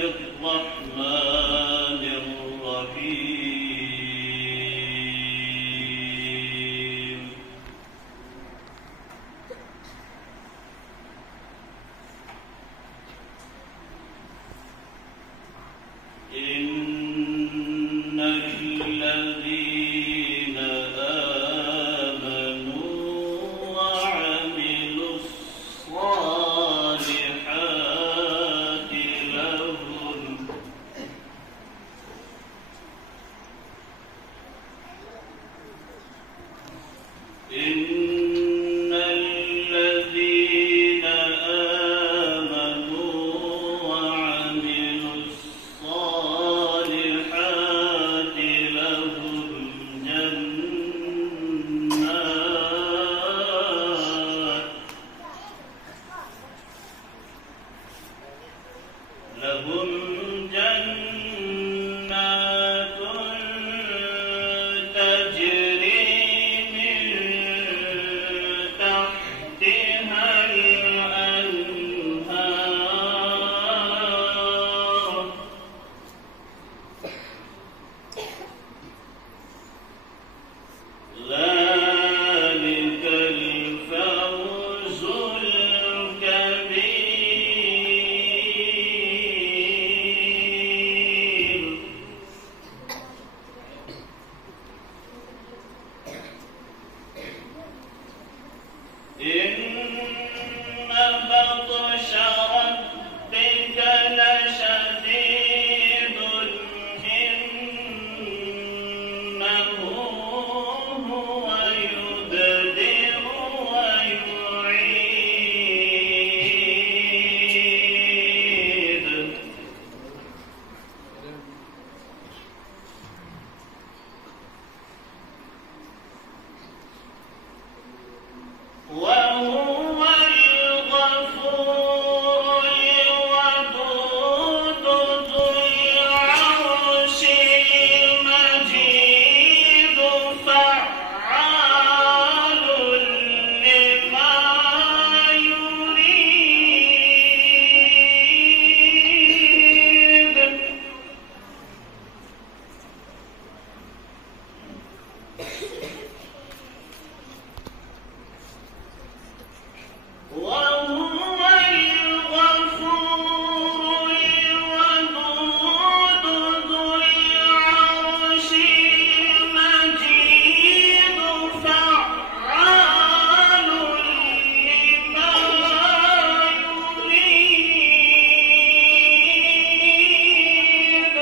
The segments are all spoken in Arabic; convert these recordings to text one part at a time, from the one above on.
الرحمن الرحيم إن الذين آمنوا وعملوا الصالحات لهم جنات تجري من تحتها الأنهار ذلك الفوز الكبير إن بطش ربك لشديد إنه هو يبدئ ويعيد وهو الغفور الودود ذو العرش المجيد فعال لما يريد وهو الغفور الودود ذو العرش المجيد فعال لما يريد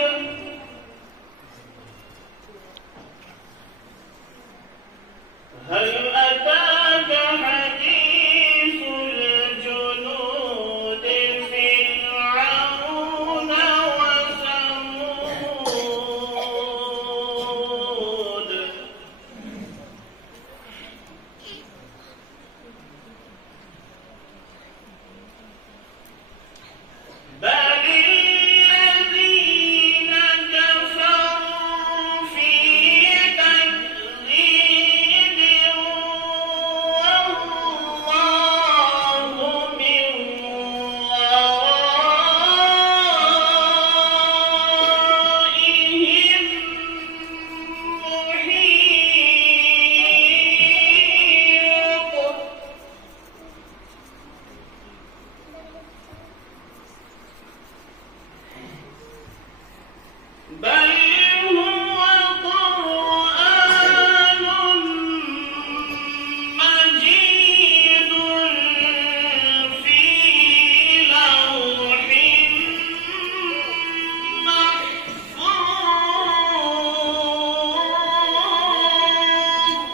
هل أتاك حديث الجنود فرعون وثمود بل الذين كفروا في تكذيب والله من ورائهم محيط بل هو قرآن مجيد في لوح محفوظ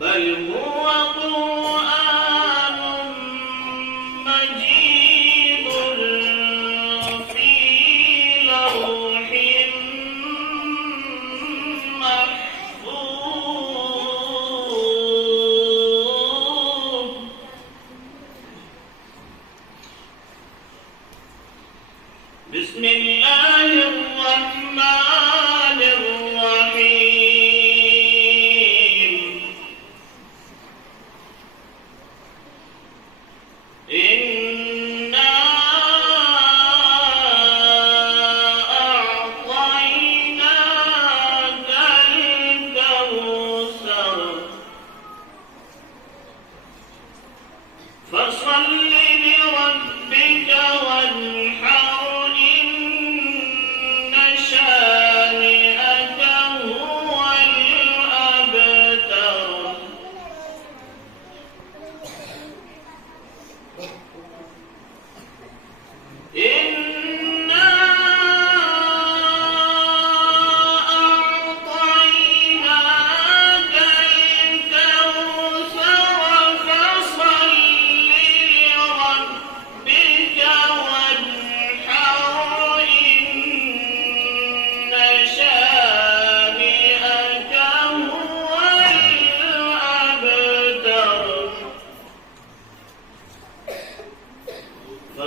بل هو قرآن مجيد في لوح محفوظ بسم الله الرحمن الرحيم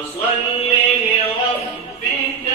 فصل لربك